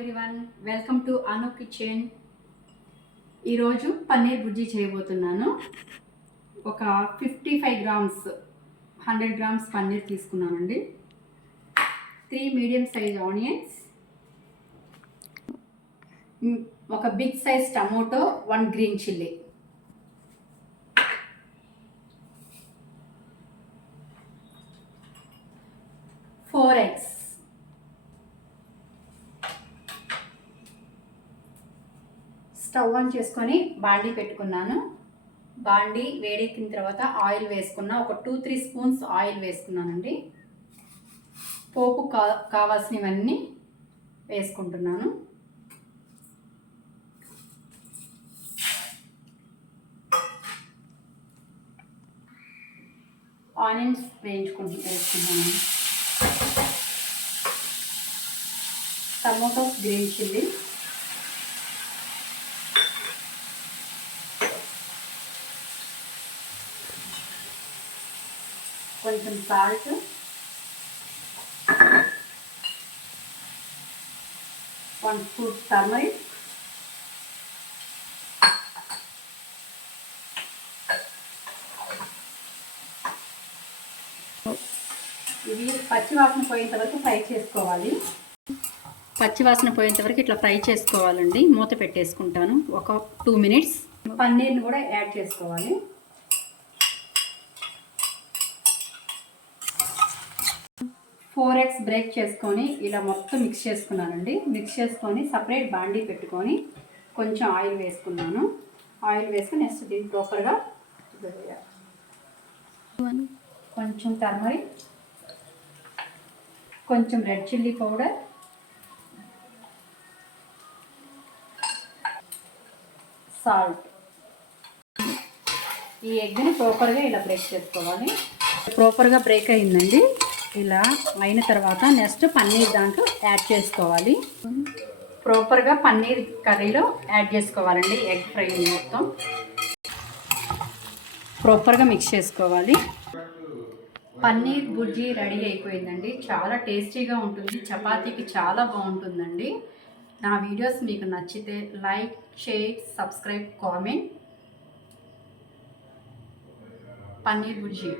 Everyone, welcome to Anu kitchen. ఈరోజు పన్నీర్ బుర్జీ చేయబోతున్నాను. ఒక 55 గ్రామ్స్ 100 గ్రామ్స్ పన్నీర్ తీసుకున్నానండి. 3 మీడియం సైజ్ ఆనియన్స్, ఒక big size tomato, 1 green chilli, four eggs, stove on చేసుకొని బాండీ పెట్టుకున్నాను. బాండీ వేడెక్కిన తర్వాత ఆయిల్ వేసుకున్నా. ఒక 2-3 స్పూన్స్ ఆయిల్ వేసుకున్నానండి. పోపు కావాల్సినవన్నీ వేసుకుంటున్నాను. ఆనియన్స్ వేసుకున్నాను. టమోటో, గ్రీన్ చిల్లీ, కొంచెం సాల్ట్, వన్ స్పూన్ టర్మరిక్, ఇవి పచ్చివాసన పోయేంత వరకు ఫ్రై చేసుకోవాలి. పచ్చివాసన పోయేంత వరకు ఇట్లా ఫ్రై చేసుకోవాలండి. మూత పెట్టేసుకుంటాను ఒక 2 మినిట్స్. పన్నీర్ని కూడా యాడ్ చేసుకోవాలి. ఫోర్ ఎగ్స్ బ్రేక్ చేసుకొని ఇలా మొత్తం మిక్స్ చేసుకున్నానండి. మిక్స్ చేసుకొని సపరేట్ బాండీ పెట్టుకొని కొంచెం ఆయిల్ వేసుకున్నాను. ఆయిల్ వేసుకొని నెక్స్ట్ దీన్ని ప్రాపర్గా కొంచెం టర్మరిక్, కొంచెం రెడ్ చిల్లీ పౌడర్, సాల్ట్. ఈ ఎగ్ని ప్రాపర్గా ఇలా బ్రేక్ చేసుకోవాలి. ప్రాపర్గా బ్రేక్ అయిందండి. ఇలా అయిన తర్వాత నెక్స్ట్ పన్నీర్ దాంట్లో యాడ్ చేసుకోవాలి. ప్రాపర్గా పన్నీర్ కర్రీలో యాడ్ చేసుకోవాలండి. ఎగ్ ఫ్రై మొత్తం ప్రాపర్గా మిక్స్ చేసుకోవాలి. పన్నీర్ బుర్జీ రెడీ అయిపోయిందండి. చాలా టేస్టీగా ఉంటుంది. చపాతీకి చాలా బాగుంటుందండి. నా వీడియోస్ మీకు నచ్చితే like, share, subscribe, comment. Paneer bhurji.